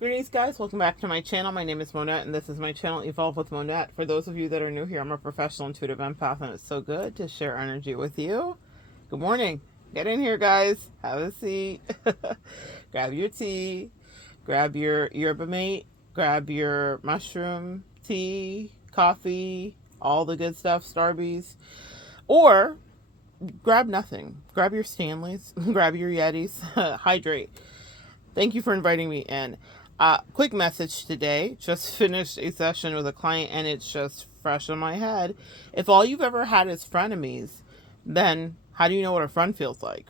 Greetings, guys. Welcome back to my channel. My name is Monette, and this is my channel, Evolve with Monette. For those of you that are new here, I'm a professional intuitive empath, and it's so good to share energy with you. Good morning. Get in here, guys. Have a seat. Grab your tea. Grab your yerba mate. Grab your mushroom tea, coffee, all the good stuff, Starbies. Or grab nothing. Grab your Stanleys. Grab your Yetis. Hydrate. Thank you for inviting me in. Quick message today. Just finished a session with a client and it's just fresh in my head. If all you've ever had is frenemies, then how do you know what a friend feels like?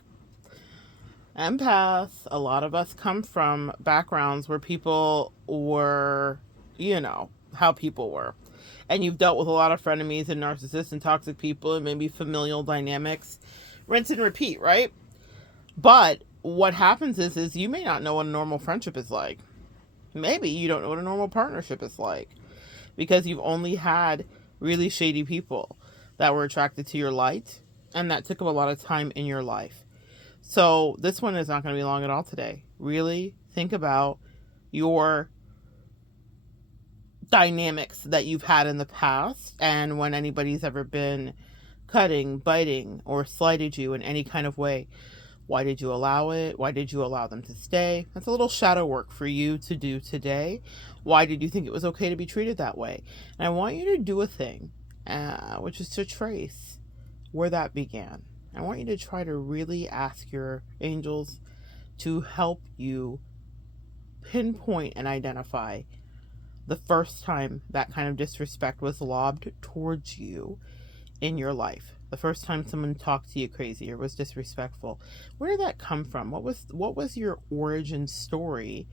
Empaths, a lot of us come from backgrounds where people were, how people were. And you've dealt with a lot of frenemies and narcissists and toxic people and maybe familial dynamics. Rinse and repeat, right? But what happens is you may not know what a normal friendship is like. Maybe you don't know what a normal partnership is like because you've only had really shady people that were attracted to your light and that took up a lot of time in your life. So this one is not going to be long at all today. Really think about your dynamics that you've had in the past and when anybody's ever been cutting, biting, or slighted you in any kind of way. Why did you allow it? Why did you allow them to stay? That's a little shadow work for you to do today. Why did you think it was okay to be treated that way? And I want you to do a thing, which is to trace where that began. I want you to try to really ask your angels to help you pinpoint and identify the first time that kind of disrespect was lobbed towards you in your life. The first time someone talked to you crazy or was disrespectful. Where did that come from? What was your origin story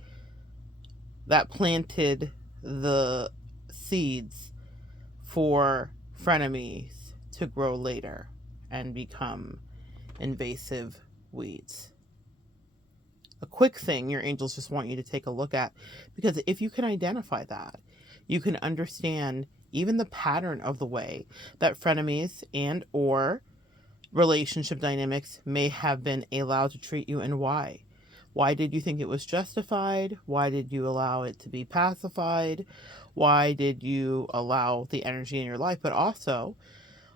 that planted the seeds for frenemies to grow later and become invasive weeds? A quick thing your angels just want you to take a look at, because if you can identify that, you can understand even the pattern of the way that frenemies and or relationship dynamics may have been allowed to treat you and why. Why did you think it was justified? Why did you allow it to be pacified? Why did you allow the energy in your life? But also,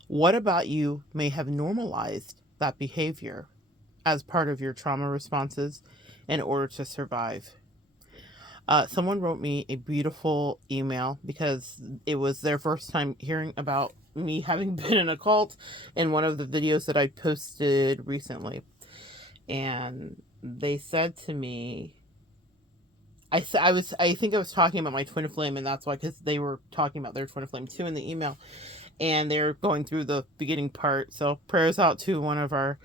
what about you may have normalized that behavior as part of your trauma responses in order to survive? Someone wrote me a beautiful email because it was their first time hearing about me having been in a cult in one of the videos that I posted recently. And they said to me, I think I was talking about my twin flame, and that's why, because they were talking about their twin flame too in the email, and they're going through the beginning part. So prayers out to one of our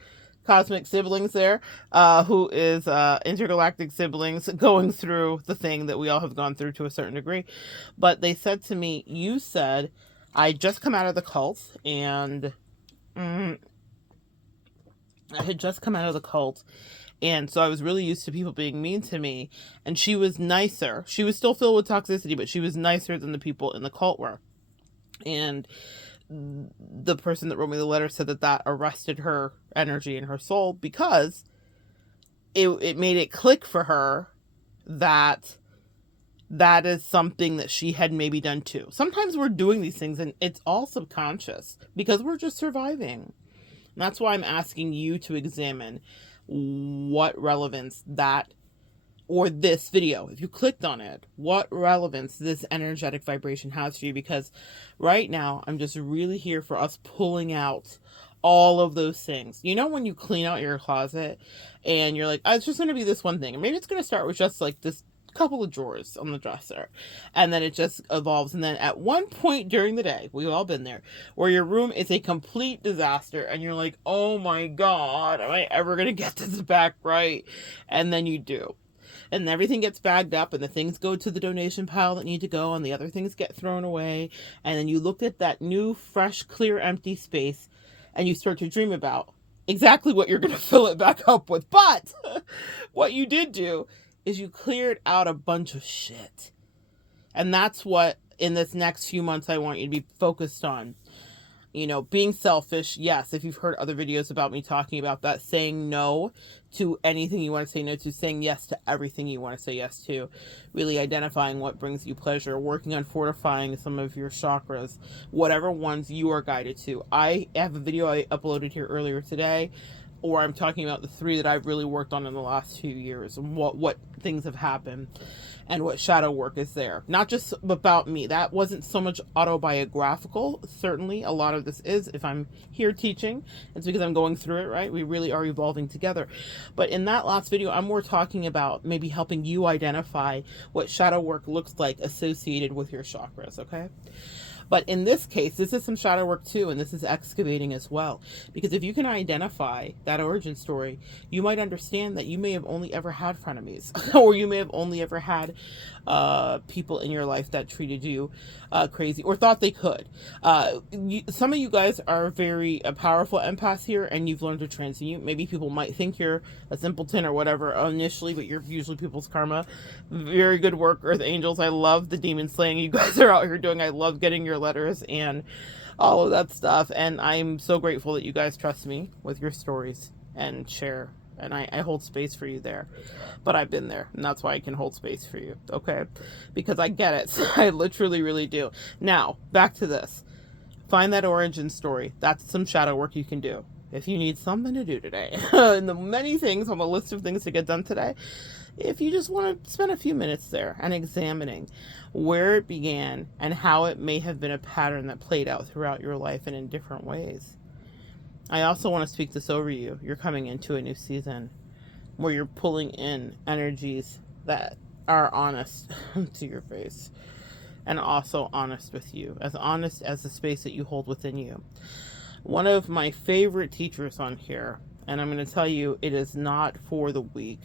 cosmic siblings there, who is intergalactic siblings going through the thing that we all have gone through to a certain degree. But they said to me, you said, I just come out of the cult, and I had just come out of the cult, and so I was really used to people being mean to me, and she was nicer. She was still filled with toxicity, but she was nicer than the people in the cult were. And the person that wrote me the letter said that arrested her energy and her soul, because it made it click for her that is something that she had maybe done too. Sometimes we're doing these things and it's all subconscious because we're just surviving. And that's why I'm asking you to examine what relevance that, or this video, if you clicked on it, what relevance this energetic vibration has for you. Because right now, I'm just really here for us pulling out all of those things. You know, when you clean out your closet and you're like, oh, it's just going to be this one thing. And maybe it's going to start with just like this couple of drawers on the dresser. And then it just evolves. And then at one point during the day, we've all been there, where your room is a complete disaster. And you're like, oh my God, am I ever going to get this back right? And then you do. And everything gets bagged up and the things go to the donation pile that need to go and the other things get thrown away. And then you look at that new, fresh, clear, empty space and you start to dream about exactly what you're going to fill it back up with. But what you did do is you cleared out a bunch of shit. And that's what in this next few months I want you to be focused on. Being selfish, yes. If you've heard other videos about me talking about that, saying no to anything you want to say no to, saying yes to everything you want to say yes to, really identifying what brings you pleasure, working on fortifying some of your chakras, whatever ones you are guided to. I have a video I uploaded here earlier today, or I'm talking about the 3 that I've really worked on in the last few years, and what things have happened and what shadow work is there. Not just about me. That wasn't so much autobiographical. Certainly a lot of this is. If I'm here teaching, it's because I'm going through it, right? We really are evolving together. But in that last video, I'm more talking about maybe helping you identify what shadow work looks like associated with your chakras, okay? But in this case, this is some shadow work too, and this is excavating as well. Because if you can identify that origin story, you might understand that you may have only ever had frenemies, or you may have only ever had people in your life that treated you crazy, or thought they could. Some of you guys are very powerful empaths here, and you've learned to transmute. Maybe people might think you're a simpleton or whatever initially, but you're usually people's karma. Very good work, Earth Angels. I love the demon slaying you guys are out here doing. I love getting your letters and all of that stuff, and I'm so grateful that you guys trust me with your stories and share, and I hold space for you there. But I've been there, and that's why I can hold space for you, okay? Because I get it. I literally really do. Now back to this. Find that origin story. That's some shadow work you can do if you need something to do today. And the many things on the list of things to get done today, if you just want to spend a few minutes there and examining where it began and how it may have been a pattern that played out throughout your life and in different ways. I also want to speak this over you. You're coming into a new season where you're pulling in energies that are honest to your face, and also honest with you, as honest as the space that you hold within you. One of my favorite teachers on here, and I'm going to tell you, it is not for the weak.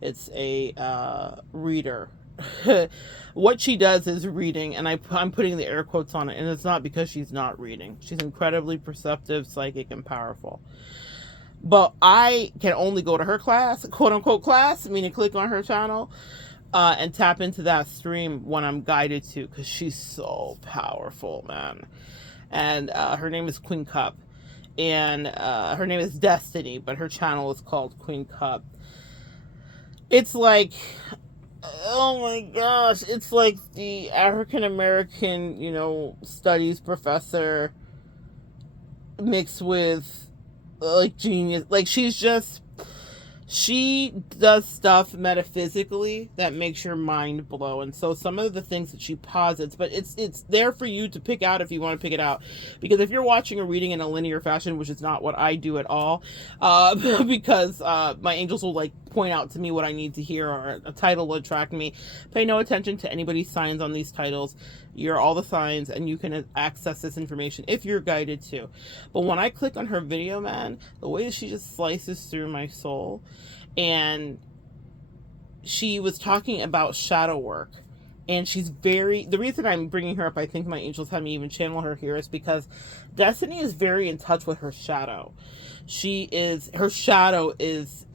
It's a reader. What she does is reading, and I'm putting the air quotes on it, and it's not because she's not reading. She's incredibly perceptive, psychic, and powerful. But I can only go to her class, quote unquote class, meaning click on her channel, and tap into that stream when I'm guided to, because she's so powerful, man. And her name is Queen Cup, and her name is Destiny, but her channel is called Queen Cup. It's like, oh my gosh, it's like the African American, studies professor mixed with like genius. Like she does stuff metaphysically that makes your mind blow. And so some of the things that she posits, but it's there for you to pick out if you want to pick it out. Because if you're watching a reading in a linear fashion, which is not what I do at all, because my angels will like point out to me what I need to hear, or a title will attract me. Pay no attention to anybody's signs on these titles. You're all the signs, and you can access this information if you're guided to. But when I click on her video, man, the way that she just slices through my soul, and she was talking about shadow work, and the reason I'm bringing her up, I think my angels had me even channel her here, is because Destiny is very in touch with her shadow. Her shadow is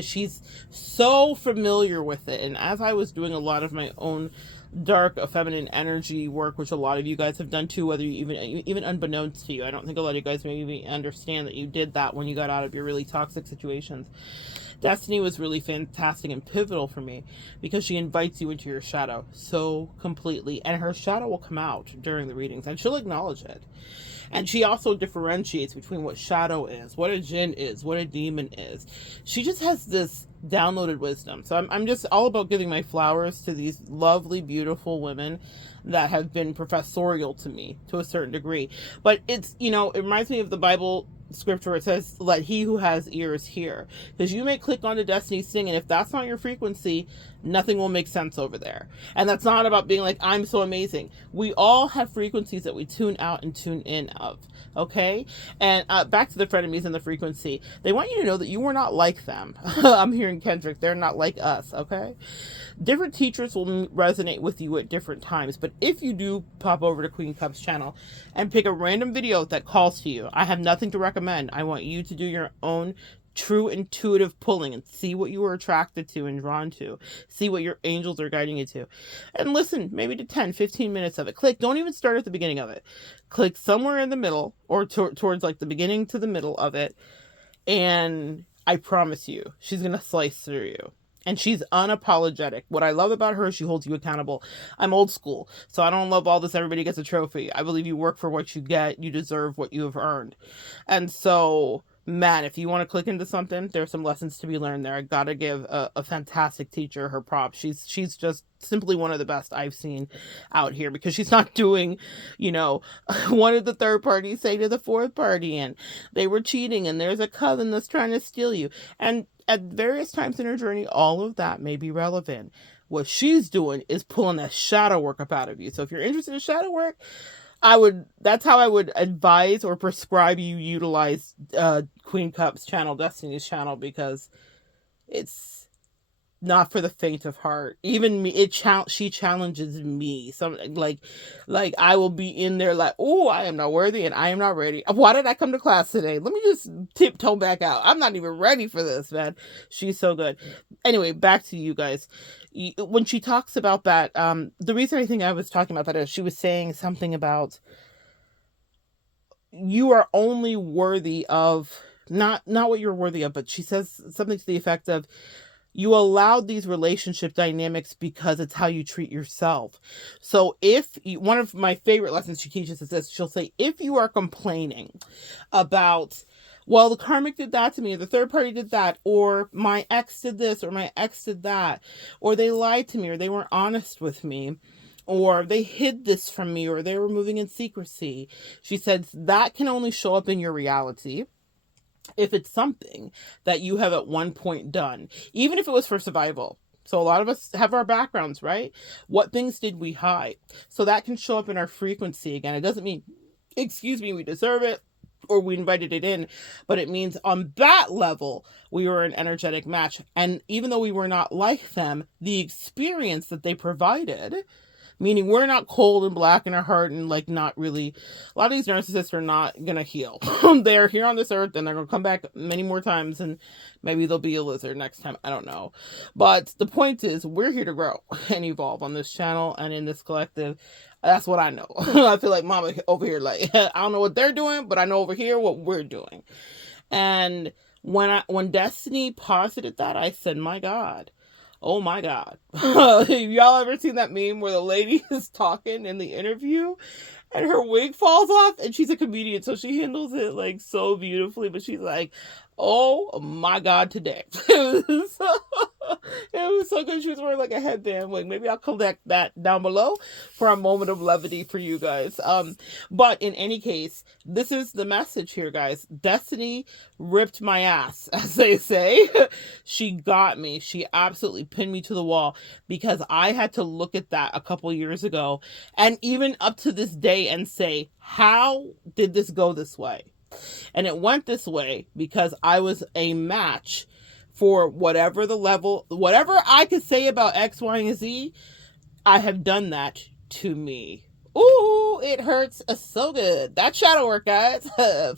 she's so familiar with it. And as I was doing a lot of my own dark feminine energy work, which a lot of you guys have done too, whether you even unbeknownst to you, I don't think a lot of you guys maybe understand that you did that when you got out of your really toxic situations. Destiny was really fantastic and pivotal for me, because she invites you into your shadow so completely, and her shadow will come out during the readings, and she'll acknowledge it. And she also differentiates between what shadow is, what a jinn is, what a demon is. She just has this downloaded wisdom. So I'm just all about giving my flowers to these lovely, beautiful women that have been professorial to me to a certain degree. But it's, it reminds me of the Bible scripture where it says, let he who has ears hear. Because you may click onto Destiny's Sing, and if that's not your frequency, nothing will make sense over there. And that's not about being like, I'm so amazing. We all have frequencies that we tune out and tune in of. Okay? And back to the frenemies and the frequency. They want you to know that you are not like them. I'm hearing Kendrick. They're not like us. Okay? Different teachers will resonate with you at different times. But if you do pop over to Queen Cup's channel and pick a random video that calls to you, I have nothing to recommend. I want you to do your own true intuitive pulling and see what you are attracted to and drawn to. See what your angels are guiding you to. And listen, maybe to 10, 15 minutes of it. Click. Don't even start at the beginning of it. Click somewhere in the middle or towards like the beginning to the middle of it. And I promise you, she's going to slice through you. And she's unapologetic. What I love about her is she holds you accountable. I'm old school, so I don't love all this everybody gets a trophy. I believe you work for what you get. You deserve what you have earned. And so, man, if you want to click into something, there's some lessons to be learned there. I gotta give a fantastic teacher her props. She's just simply one of the best I've seen out here, because she's not doing, what did the third party say to the fourth party, and they were cheating, and there's a cousin that's trying to steal you. And at various times in her journey, all of that may be relevant. What she's doing is pulling that shadow work up out of you. So if you're interested in shadow work, that's how I would advise or prescribe you utilize Queen Cup's channel, Destiny's channel, because it's not for the faint of heart. Even me, she challenges me. Something like I will be in there like, oh, I am not worthy and I am not ready. Why did I come to class today? Let me just tiptoe back out. I'm not even ready for this, man. She's so good. Anyway, back to you guys. When she talks about that, the reason I think I was talking about that is she was saying something about you are only worthy of not what you're worthy of, but she says something to the effect of, you allowed these relationship dynamics because it's how you treat yourself. So one of my favorite lessons she teaches is this. She'll say, if you are complaining about, well, the karmic did that to me, or the third party did that, or my ex did this, or my ex did that, or they lied to me, or they weren't honest with me, or they hid this from me, or they were moving in secrecy. She said that can only show up in your reality if it's something that you have at one point done, even if it was for survival. So a lot of us have our backgrounds, right? What things did we hide? So that can show up in our frequency. Again, it doesn't mean, we deserve it or we invited it in, but it means on that level, we were an energetic match. And even though we were not like them, the experience that they provided, meaning we're not cold and black in our heart and like not really, a lot of these narcissists are not going to heal. They're here on this earth and they're going to come back many more times, and maybe they'll be a lizard next time. I don't know. But the point is, we're here to grow and evolve on this channel and in this collective. That's what I know. I feel like mama over here, like, I don't know what they're doing, but I know over here what we're doing. And when Destiny posited that, I said, my God. Oh my God. Y'all ever seen that meme where the lady is talking in the interview and her wig falls off? And she's a comedian, so she handles it like so beautifully, but she's like, oh my God, today. It was so good. She was wearing like a headband wig. Maybe I'll collect that down below for a moment of levity for you guys. But in any case, this is the message here, guys. Destiny ripped my ass, as they say. She got me. She absolutely pinned me to the wall, because I had to look at that a couple years ago and even up to this day and say, how did this go this way? And it went this way because I was a match for whatever the level, whatever I could say about X, Y, and Z, I have done that to me. Ooh, it hurts so good. That shadow work, guys.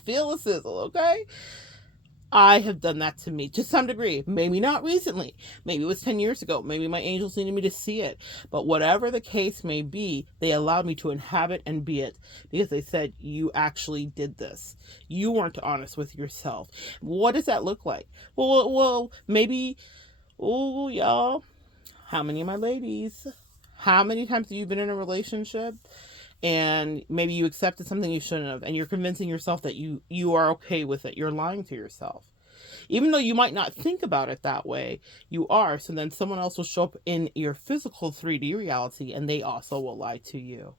Feel the sizzle, okay? I have done that to me to some degree. Maybe not recently. Maybe it was 10 years ago. Maybe my angels needed me to see it. But whatever the case may be, they allowed me to inhabit and be it, because they said, you actually did this. You weren't honest with yourself. What does that look like? Well, maybe, oh, y'all, how many of my ladies, how many times have you been in a relationship and maybe you accepted something you shouldn't have, and you're convincing yourself that you are okay with it? You're lying to yourself. Even though you might not think about it that way, you are. So then someone else will show up in your physical 3D reality and they also will lie to you.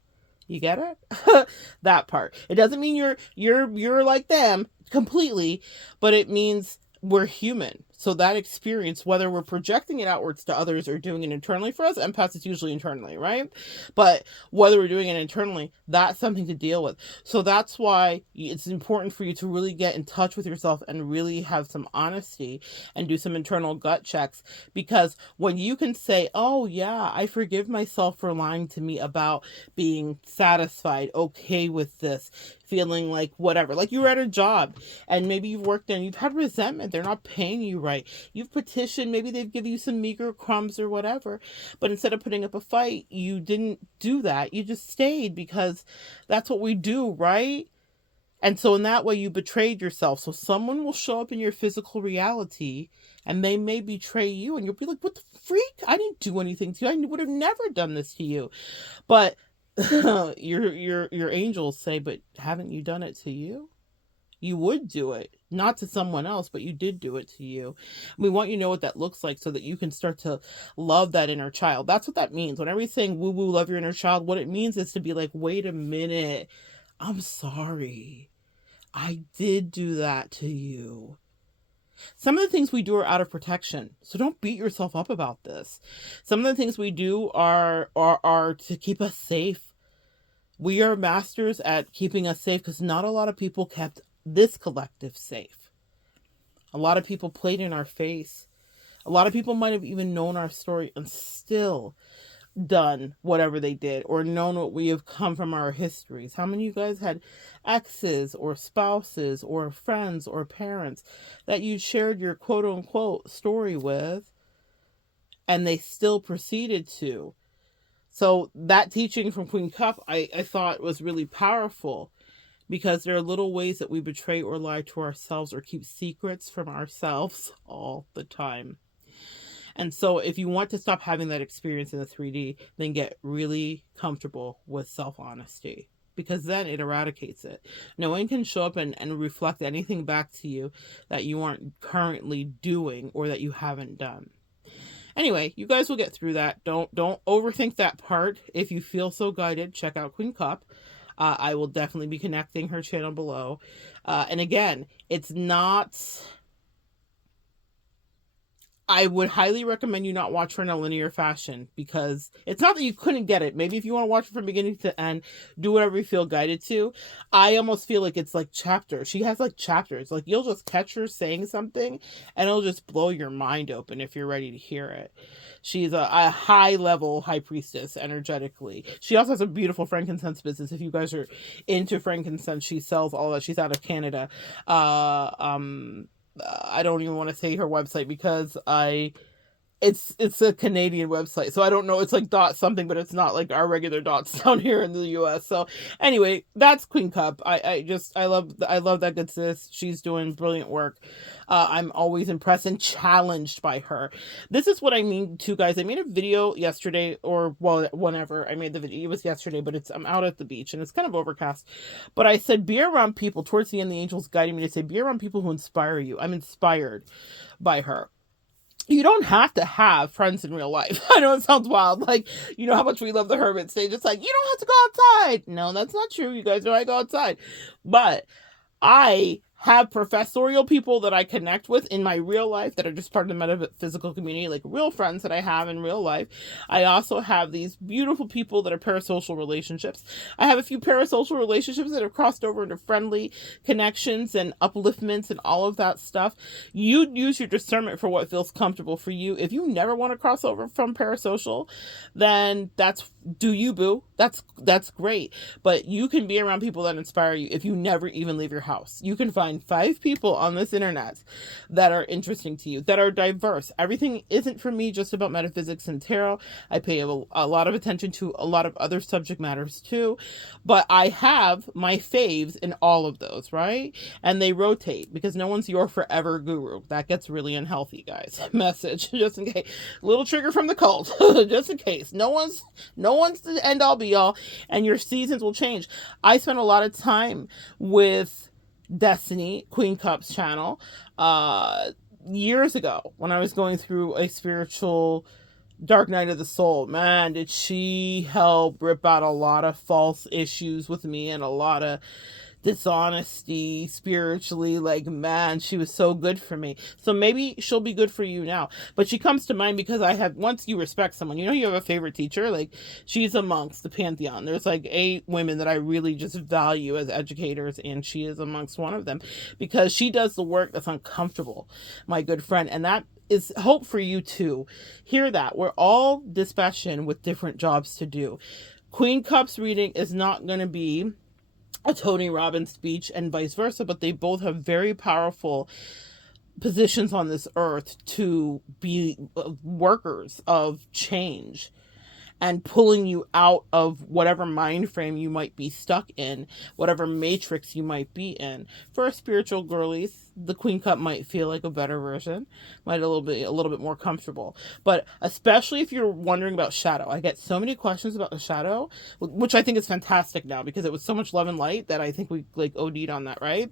You get it? That part. It doesn't mean you're like them completely, but it means we're human. So that experience, whether we're projecting it outwards to others or doing it internally, for us empaths, it's usually internally, right? But whether we're doing it internally, that's something to deal with. So that's why it's important for you to really get in touch with yourself and really have some honesty and do some internal gut checks. Because when you can say, oh yeah, I forgive myself for lying to me about being satisfied, okay with this, feeling like whatever, like you were at a job and maybe you've worked there and you've had resentment, they're not paying you right, you've petitioned, maybe they've given you some meager crumbs or whatever, but instead of putting up a fight, you didn't do that, you just stayed because that's what we do, right? And so in that way you betrayed yourself. So someone will show up in your physical reality and they may betray you and you'll be like, what the freak, I didn't do anything to you, I would have never done this to you. But your angels say, but haven't you done it to you? You would do it, not to someone else, but you did do it to you. We want you to know what that looks like so that you can start to love that inner child. That's what that means. Whenever we saying woo woo, love your inner child, what it means is to be like, wait a minute, I'm sorry, I did do that to you. Some of the things we do are out of protection, so don't beat yourself up about this. Some of the things we do are to keep us safe. We are masters at keeping us safe because not a lot of people kept this collective safe. A lot of people played in our face. A lot of people might have even known our story and still done whatever they did or known what we have come from our histories. How many of you guys had exes or spouses or friends or parents that you shared your quote unquote story with and they still proceeded to? So that teaching from Queen Cup, I thought was really powerful because there are little ways that we betray or lie to ourselves or keep secrets from ourselves all the time. And so if you want to stop having that experience in the 3D, then get really comfortable with self-honesty because then it eradicates it. No one can show up and reflect anything back to you that you aren't currently doing or that you haven't done. Anyway, you guys will get through that. Don't overthink that part. If you feel so guided, check out Queen Cup. I will definitely be connecting her channel below. And again, it's not... I would highly recommend you not watch her in a linear fashion because it's not that you couldn't get it. Maybe if you want to watch it from beginning to end, do whatever you feel guided to. I almost feel like it's like chapters. She has like chapters. Like you'll just catch her saying something and it'll just blow your mind open if you're ready to hear it. She's a high level high priestess energetically. She also has a beautiful frankincense business. If you guys are into frankincense, she sells all that. She's out of Canada. I don't even want to say her website because it's a Canadian website, so I don't know. It's like dot something, but it's not like our regular dots down here in the US. So anyway, that's Queen Cup. I love that good sis. She's doing brilliant work. I'm always impressed and challenged by her. This is what I mean too, guys. I made a video yesterday, or well, whenever I made the video, it was yesterday, but I'm out at the beach and it's kind of overcast. But I said, be around people. Towards the end, the angels guiding me to say, be around people who inspire you. I'm inspired by her. You don't have to have friends in real life. I know it sounds wild. Like, you know how much we love the hermits. They just like, you don't have to go outside. No, that's not true. You guys know I go outside. But I have professorial people that I connect with in my real life that are just part of the metaphysical community, like real friends that I have in real life. I also have these beautiful people that are parasocial relationships. I have a few parasocial relationships that have crossed over into friendly connections and upliftments and all of that stuff. You use your discernment for what feels comfortable for you. If you never want to cross over from parasocial, then do you, boo. That's great. But you can be around people that inspire you if you never even leave your house. You can find 5 people on this internet that are interesting to you, that are diverse. Everything isn't for me just about metaphysics and tarot. I pay a lot of attention to a lot of other subject matters too, but I have my faves in all of those, right? And they rotate because no one's your forever guru. That gets really unhealthy, guys. Message, just in case. Little trigger from the cult, just in case. No one's the end all be all, and your seasons will change. I spent a lot of time with Destiny, Queen Cup's channel, years ago when I was going through a spiritual dark night of the soul. Man, did she help rip out a lot of false issues with me and a lot of dishonesty spiritually, like, man, she was so good for me. So maybe she'll be good for you now. But she comes to mind because I have, once you respect someone, you know, you have a favorite teacher, like, she's amongst the pantheon. There's like 8 women that I really just value as educators, and she is amongst one of them because she does the work that's uncomfortable, my good friend. And that is hope for you too. Hear that. We're all dispassion with different jobs to do. Queen Cups reading is not going to be a Tony Robbins speech and vice versa, but they both have very powerful positions on this earth to be workers of change and pulling you out of whatever mind frame you might be stuck in, whatever matrix you might be in. For spiritual girlies, the Queen Cup might feel like a better version, might a little bit more comfortable. But especially if you're wondering about shadow, I get so many questions about the shadow, which I think is fantastic now because it was so much love and light that I think we like OD'd on that, right?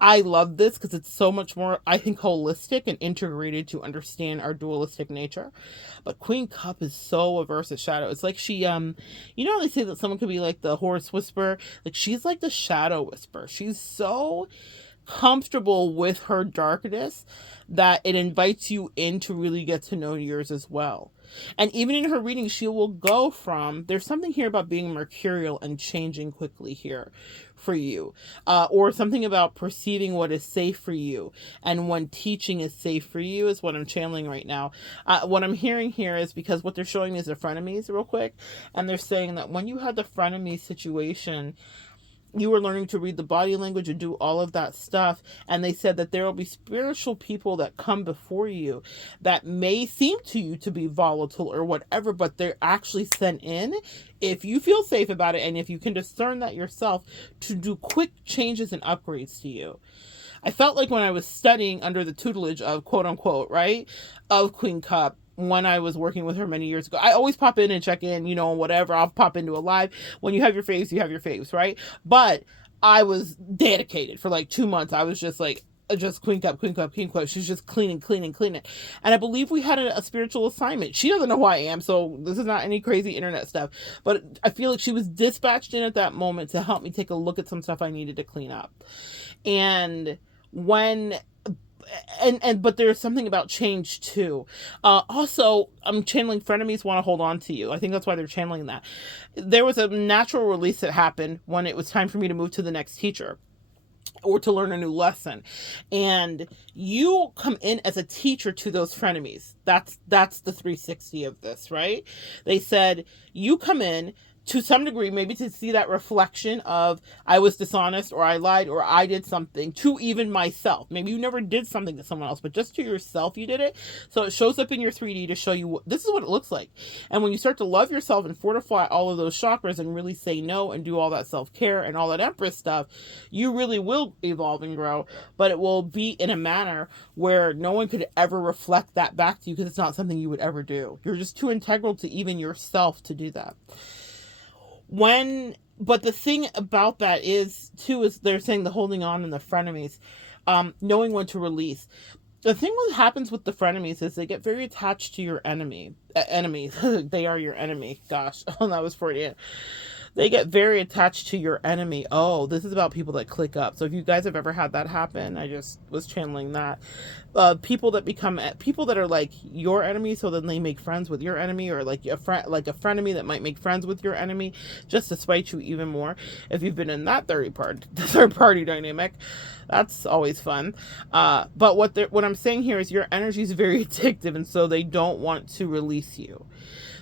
I love this because it's so much more, I think, holistic and integrated to understand our dualistic nature. But Queen Cup is so averse to shadow. It's like she, you know how they say that someone could be like the horse whisperer? Like, she's like the shadow whisperer. She's so comfortable with her darkness that it invites you in to really get to know yours as well. And even in her reading, she will go from, there's something here about being mercurial and changing quickly here for you, or something about perceiving what is safe for you and when teaching is safe for you is what I'm channeling right now. What I'm hearing here is because what they're showing me is the frenemies real quick, and they're saying that when you had the frenemy situation, you were learning to read the body language and do all of that stuff. And they said that there will be spiritual people that come before you that may seem to you to be volatile or whatever, but they're actually sent in, if you feel safe about it and if you can discern that yourself, to do quick changes and upgrades to you. I felt like when I was studying under the tutelage of, quote unquote, right, of Queen Cup, when I was working with her many years ago. I always pop in and check in, you know, whatever. I'll pop into a live. When you have your faves, you have your faves, right? But I was dedicated for like 2 months. I was just like, just Queen Cup, Queen Cup, Queen Cup. She's just cleaning. And I believe we had a spiritual assignment. She doesn't know who I am, so this is not any crazy internet stuff. But I feel like she was dispatched in at that moment to help me take a look at some stuff I needed to clean up. And when... but there's something about change too. Also, I'm channeling frenemies want to hold on to you. I think that's why they're channeling that. There was a natural release that happened when it was time for me to move to the next teacher or to learn a new lesson. And you come in as a teacher to those frenemies. That's the 360 of this, right? They said you come in to some degree, maybe to see that reflection of I was dishonest or I lied or I did something to even myself. Maybe you never did something to someone else, but just to yourself you did it. So it shows up in your 3D to show you this is what it looks like. And when you start to love yourself and fortify all of those chakras and really say no and do all that self-care and all that Empress stuff, you really will evolve and grow. But it will be in a manner where no one could ever reflect that back to you because it's not something you would ever do. You're just too integral to even yourself to do that. But the thing about that is they're saying the holding on and the frenemies, knowing when to release. The thing that happens with the frenemies is they get very attached to your enemies. They are your enemy. Gosh, that was Freudian. They get very attached to your enemy. Oh, this is about people that click up. So if you guys have ever had that happen, I just was channeling that. People that are like your enemy, so then they make friends with your enemy, or like a frenemy that might make friends with your enemy just to spite you even more. If you've been in that third party dynamic, that's always fun. But what I'm saying here is your energy is very addictive, and so they don't want to release you.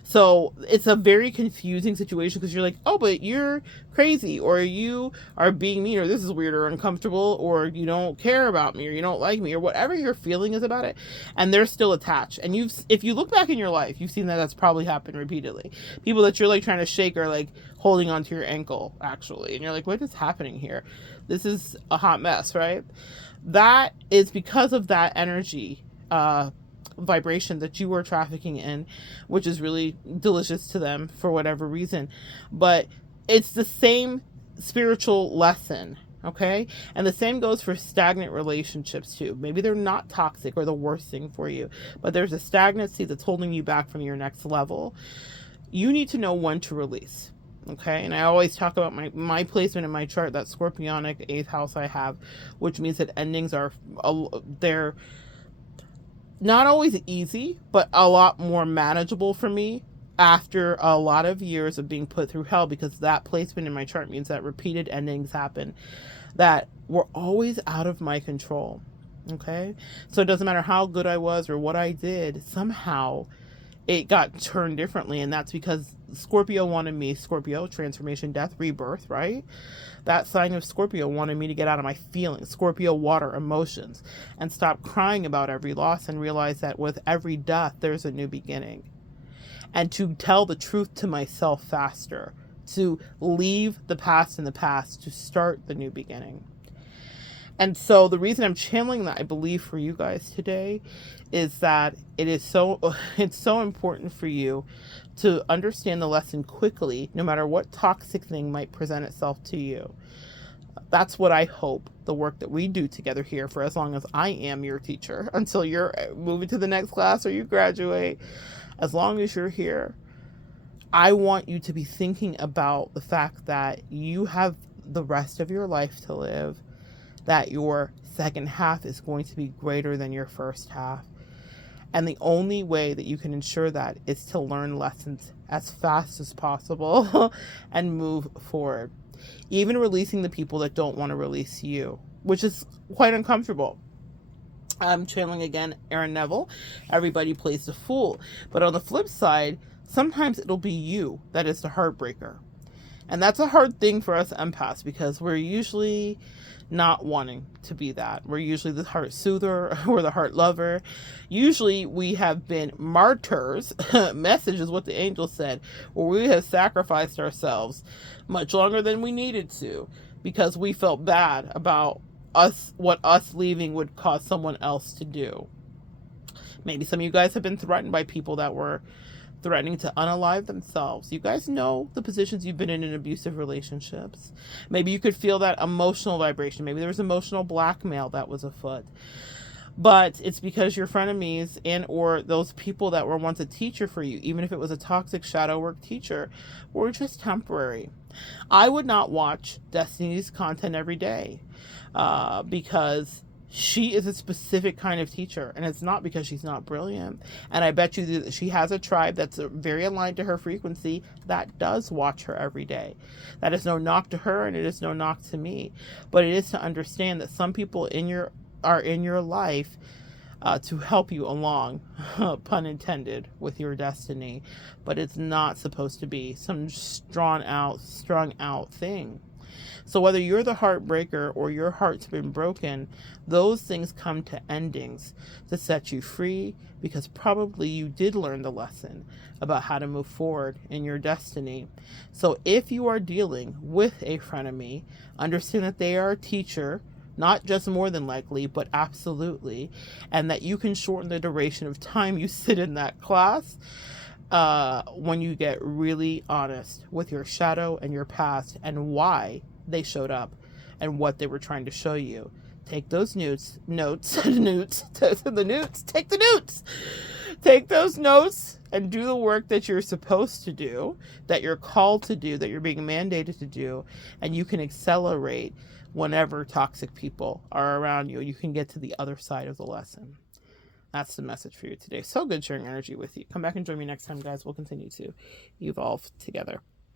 So it's a very confusing situation because you're like, oh, but you're crazy, or you are being mean, or this is weird or uncomfortable, or you don't care about me, or you don't like me, or whatever your feeling is about it. And they're still attached. And if you look back in your life, you've seen that that's probably happened repeatedly. People that you're like trying to shake are like holding onto your ankle, actually. And you're like, what is happening here? This is a hot mess, right? That is because of that energy, vibration that you were trafficking in, which is really delicious to them for whatever reason. But it's the same spiritual lesson, okay? And the same goes for stagnant relationships too. Maybe they're not toxic or the worst thing for you, but there's a stagnancy that's holding you back from your next level. You need to know when to release. Okay, and I always talk about my placement in my chart, that Scorpionic 8th house I have, which means that endings are, they're not always easy, but a lot more manageable for me after a lot of years of being put through hell, because that placement in my chart means that repeated endings happen that were always out of my control. Okay, so it doesn't matter how good I was or what I did, somehow it got turned differently. And that's because Scorpio wanted me, Scorpio, transformation, death, rebirth, right? That sign of Scorpio wanted me to get out of my feelings, Scorpio water, emotions, and stop crying about every loss and realize that with every death, there's a new beginning. And to tell the truth to myself faster, to leave the past in the past, to start the new beginning. And so the reason I'm channeling that, I believe, for you guys today is that it's so important for you to understand the lesson quickly, no matter what toxic thing might present itself to you. That's what I hope the work that we do together here, for as long as I am your teacher, until you're moving to the next class or you graduate, as long as you're here, I want you to be thinking about the fact that you have the rest of your life to live, that your second half is going to be greater than your first half. And the only way that you can ensure that is to learn lessons as fast as possible and move forward. Even releasing the people that don't want to release you, which is quite uncomfortable. I'm channeling again Aaron Neville. Everybody plays the fool. But on the flip side, sometimes it'll be you that is the heartbreaker. And that's a hard thing for us empaths, because we're usually not wanting to be that. We're usually the heart soother or the heart lover. Usually we have been martyrs. Message is what the angel said, where we have sacrificed ourselves much longer than we needed to, because we felt bad about what us leaving would cause someone else to do. Maybe some of you guys have been threatened by people that were threatening to unalive themselves. You guys know the positions you've been in abusive relationships. Maybe you could feel that emotional vibration. Maybe there was emotional blackmail that was afoot. But it's because your frenemies and or those people that were once a teacher for you, even if it was a toxic shadow work teacher, were just temporary. I would not watch Destiny's content every day because she is a specific kind of teacher, and it's not because she's not brilliant. And I bet you that she has a tribe that's very aligned to her frequency that does watch her every day. That is no knock to her, and it is no knock to me. But it is to understand that some people are in your life to help you along, pun intended, with your destiny. But it's not supposed to be some strung out thing. So whether you're the heartbreaker or your heart's been broken, those things come to endings to set you free, because probably you did learn the lesson about how to move forward in your destiny. So if you are dealing with a frenemy, understand that they are a teacher, not just more than likely, but absolutely, and that you can shorten the duration of time you sit in that class when you get really honest with your shadow and your past and why they showed up and what they were trying to show you. Take those take those notes and do the work that you're supposed to do, that you're called to do, that you're being mandated to do, and you can accelerate whenever toxic people are around you. You can get to the other side of the lesson. That's the message for you today. So good sharing energy with you. Come back and join me next time, guys. We'll continue to evolve together.